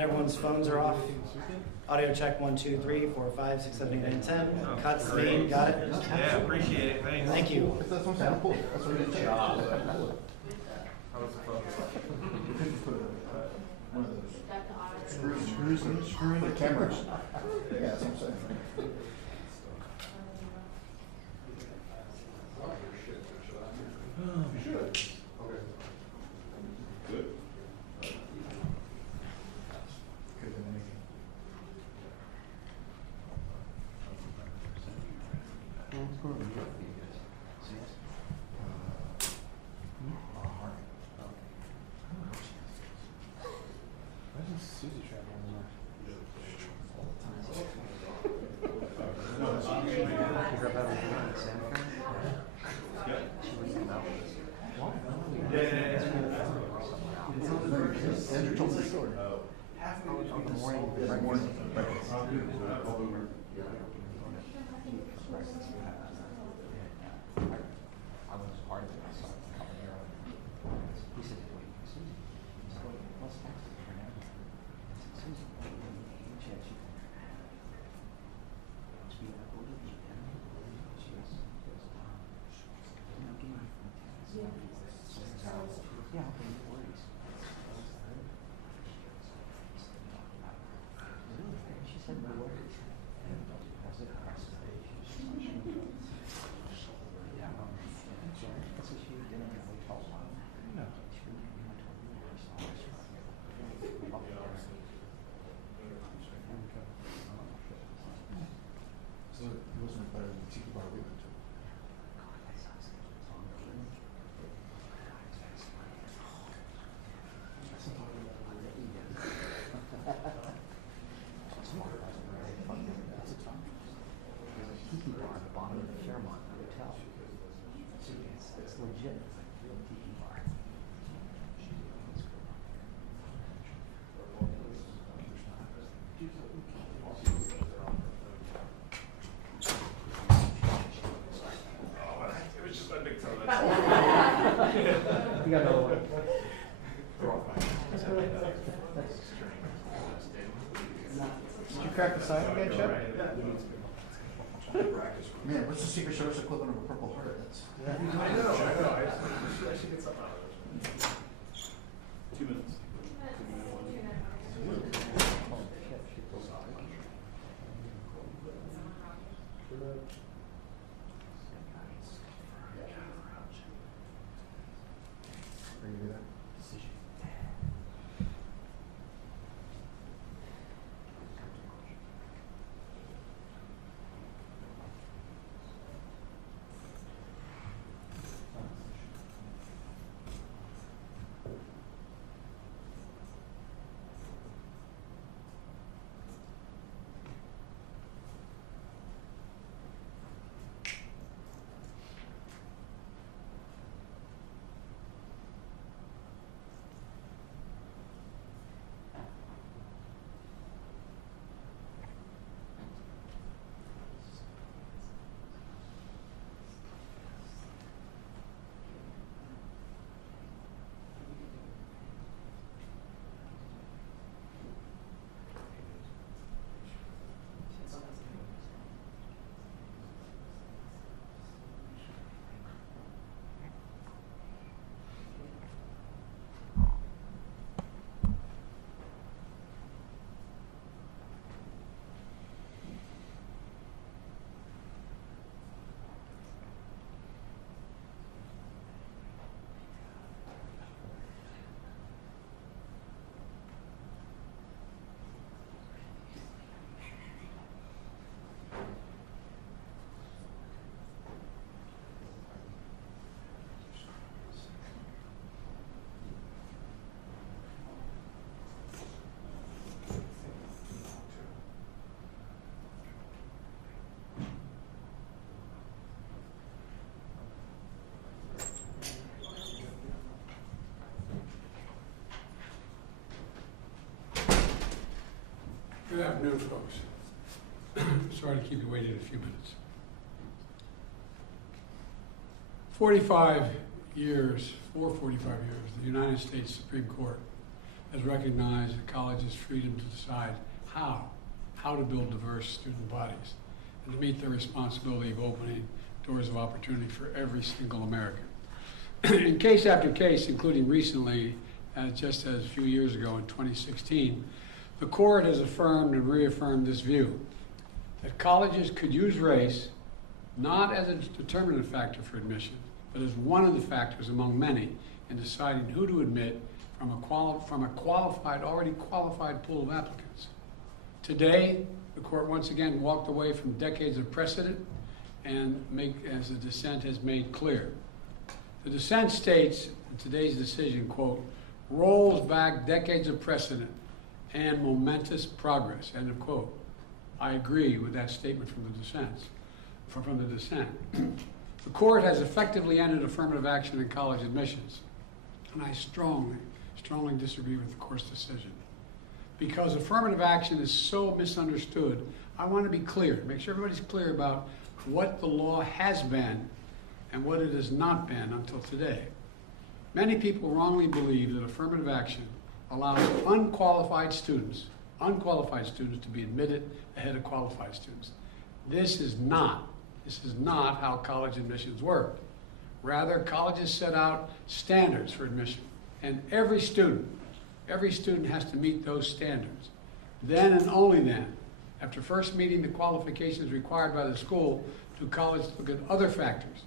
everyone's phones are off. Audio check 1, 2, 3, 4, 5, 6, 7, 8, 9, 10. Cuts, main, got it? Yeah, appreciate it. Thanks. Thank you. That's what I'm saying. Cool. That's what it is. How was the phone? One of those screw in the cameras. Yeah, that's what I'm saying. You should. Okay. Good. Good than anything. What's going on with you guys? Why doesn't Susie travel anymore? Andrew told me the story. On the morning. Right morning. I was part of it. I saw it a couple years ago. He said, wait, Susie. He's like, let's text her for now. I said, Susie, any chance you can speed up a little bit? She goes, you know, give me yeah, okay, no worries. She said no worries. I said, yeah, that's what she did in the hotel. No. She went to a really nice house. So it wasn't better than the tiki bar we went to. There's a tiki bar at the bottom of the Fairmont Hotel. It's legit. It's like a real tiki bar. It was just my big toe. You got another one. Did you crack the sign again, Chip? Man, what's the Secret Service equivalent of a Purple Heart? That's I know. I should get something out of it. 2 minutes. Are you do that? Good afternoon, folks. Sorry to keep you waiting a few minutes. 45 years, the United States Supreme Court has recognized the college's freedom to decide how to build diverse student bodies and to meet their responsibility of opening doors of opportunity for every single American. In case after case, including recently, just as a few years ago in 2016, the court has affirmed and reaffirmed this view, that colleges could use race not as a determinative factor for admission, but as one of the factors among many in deciding who to admit from a already qualified pool of applicants. Today, the court once again walked away from decades of precedent and as the dissent has made clear. The dissent states in today's decision, quote, rolls back decades of precedent and momentous progress, end of quote. I agree with that statement from the dissent. The court has effectively ended affirmative action in college admissions, and I strongly disagree with the court's decision. Because affirmative action is so misunderstood, I want to be clear, make sure everybody's clear about what the law has been and what it has not been until today. Many people wrongly believe that affirmative action allows unqualified students to be admitted ahead of qualified students. This is not how college admissions work. Rather, colleges set out standards for admission, and every student has to meet those standards. Then and only then, after first meeting the qualifications required by the school, do colleges look at other factors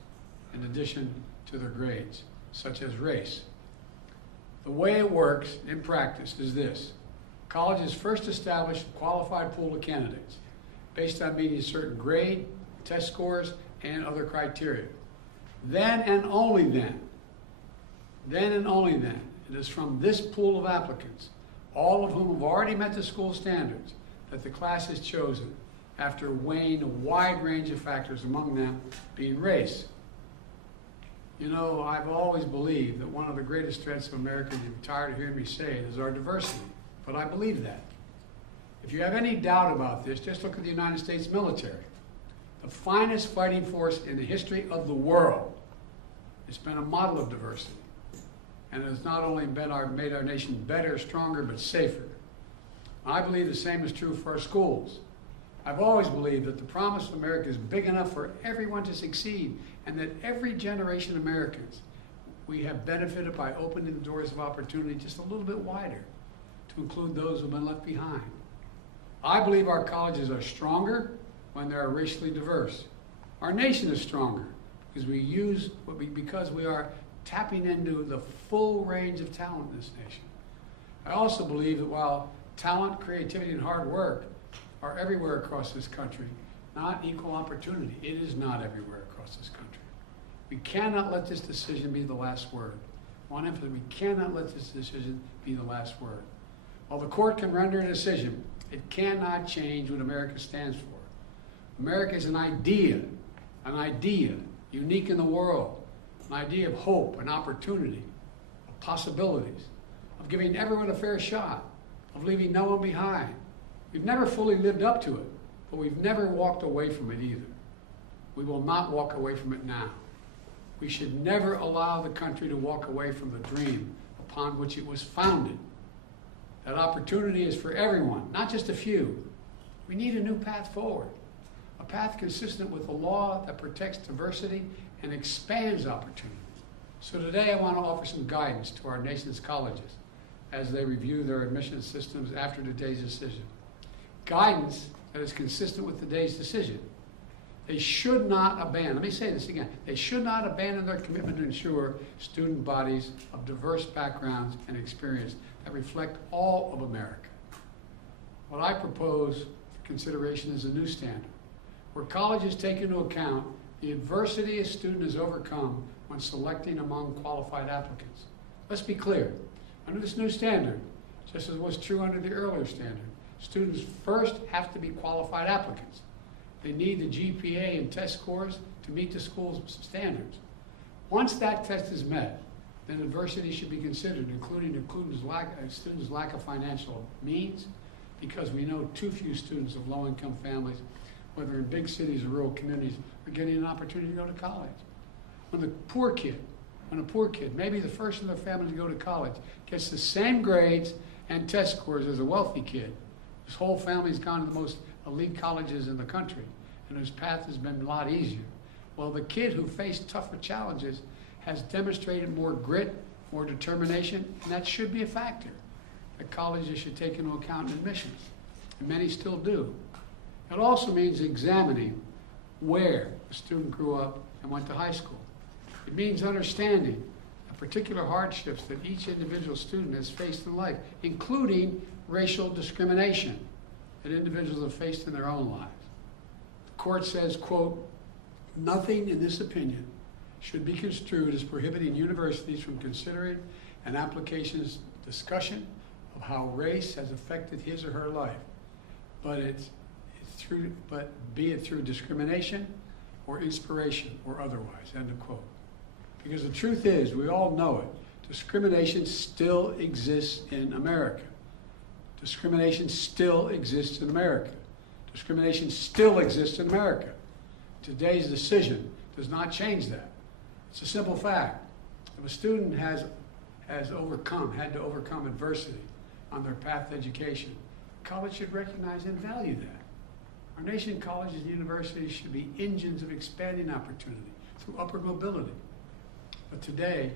in addition to their grades, such as race. The way it works in practice is this. Colleges first establish a qualified pool of candidates based on meeting a certain grade, test scores, and other criteria. Then and only then, it is from this pool of applicants, all of whom have already met the school standards, that the class is chosen after weighing a wide range of factors, among them being race. You know, I've always believed that one of the greatest threats of America, and you're tired of hearing me say it, is our diversity. But I believe that. If you have any doubt about this, just look at the United States military. The finest fighting force in the history of the world. It's been a model of diversity. And it has not only made our nation better, stronger, but safer. I believe the same is true for our schools. I've always believed that the promise of America is big enough for everyone to succeed, and that every generation of Americans, we have benefited by opening the doors of opportunity just a little bit wider to include those who have been left behind. I believe our colleges are stronger when they are racially diverse. Our nation is stronger because we are tapping into the full range of talent in this nation. I also believe that while talent, creativity, and hard work are everywhere across this country, not equal opportunity. It is not everywhere across this country. We cannot let this decision be the last word. I want to emphasize, we cannot let this decision be the last word. While the court can render a decision, it cannot change what America stands for. America is an idea unique in the world, an idea of hope and opportunity, of possibilities, of giving everyone a fair shot, of leaving no one behind. We've never fully lived up to it, but we've never walked away from it either. We will not walk away from it now. We should never allow the country to walk away from the dream upon which it was founded. That opportunity is for everyone, not just a few. We need a new path forward, a path consistent with the law that protects diversity and expands opportunity. So today I want to offer some guidance to our nation's colleges as they review their admission systems after today's decision. Guidance that is consistent with today's decision. They should not abandon, let me say this again, they should not abandon their commitment to ensure student bodies of diverse backgrounds and experience that reflect all of America. What I propose for consideration is a new standard, where colleges take into account the adversity a student has overcome when selecting among qualified applicants. Let's be clear, under this new standard, just as was true under the earlier standard, students first have to be qualified applicants. They need the GPA and test scores to meet the school's standards. Once that test is met, then adversity should be considered, including students' lack of financial means, because we know too few students of low-income families, whether in big cities or rural communities, are getting an opportunity to go to college. When a poor kid, maybe the first in their family to go to college, gets the same grades and test scores as a wealthy kid. His whole family's gone to the most elite colleges in the country, and his path has been a lot easier. Well, the kid who faced tougher challenges has demonstrated more grit, more determination, and that should be a factor that colleges should take into account in admissions, and many still do. It also means examining where a student grew up and went to high school. It means understanding the particular hardships that each individual student has faced in life, including racial discrimination that individuals have faced in their own lives. The court says, quote, "Nothing in this opinion should be construed as prohibiting universities from considering an application's discussion of how race has affected his or her life, but be it through discrimination or inspiration or otherwise," end of quote. Because the truth is, we all know it, discrimination still exists in America. Discrimination still exists in America. Discrimination still exists in America. Today's decision does not change that. It's a simple fact. If a student had to overcome adversity on their path to education, college should recognize and value that. Our nation's colleges and universities should be engines of expanding opportunity through upward mobility. But today,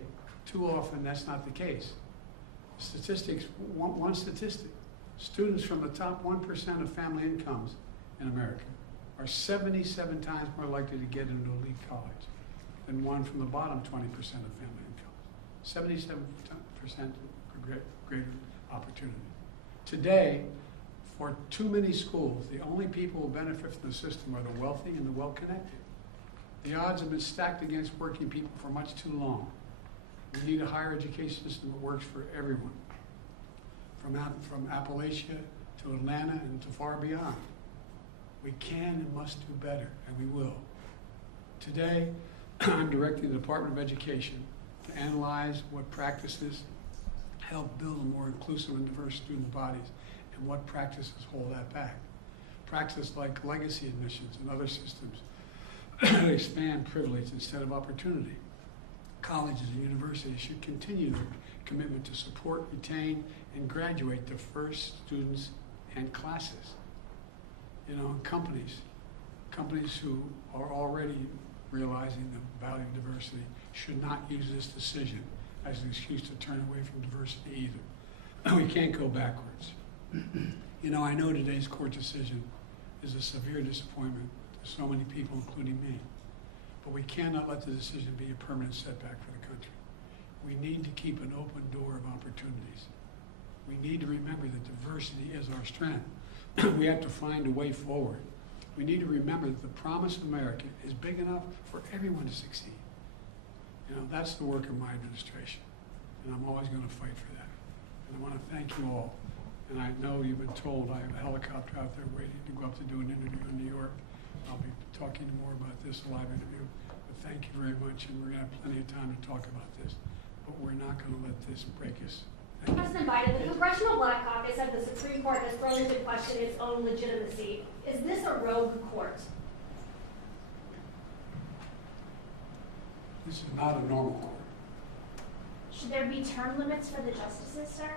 too often, that's not the case. Statistics, one statistic, students from the top 1% of family incomes in America are 77 times more likely to get into elite college than one from the bottom 20% of family incomes. 77% greater opportunity. Today, for too many schools, the only people who benefit from the system are the wealthy and the well-connected. The odds have been stacked against working people for much too long. We need a higher education system that works for everyone, from Appalachia to Atlanta and to far beyond. We can and must do better, and we will. Today, I'm directing the Department of Education to analyze what practices help build more inclusive and diverse student bodies and what practices hold that back. Practices like legacy admissions and other systems expand privilege instead of opportunity. Colleges and universities should continue their commitment to support, retain, and graduate the first students and classes. And companies who are already realizing the value of diversity should not use this decision as an excuse to turn away from diversity either. We can't go backwards. I know today's court decision is a severe disappointment to so many people, including me. But we cannot let the decision be a permanent setback for the country. We need to keep an open door of opportunities. We need to remember that diversity is our strength. We have to find a way forward. We need to remember that the promise of America is big enough for everyone to succeed. That's the work of my administration, and I'm always going to fight for that. And I want to thank you all. And I know you've been told I have a helicopter out there waiting to go up to do an interview in New York. I'll be talking more about this, a live interview. But thank you very much, and we're going to have plenty of time to talk about this. But we're not going to let this break us. President Biden, the Congressional Black Caucus said the Supreme Court has thrown into question its own legitimacy. Is this a rogue court? This is not a normal court. Should there be term limits for the justices, sir?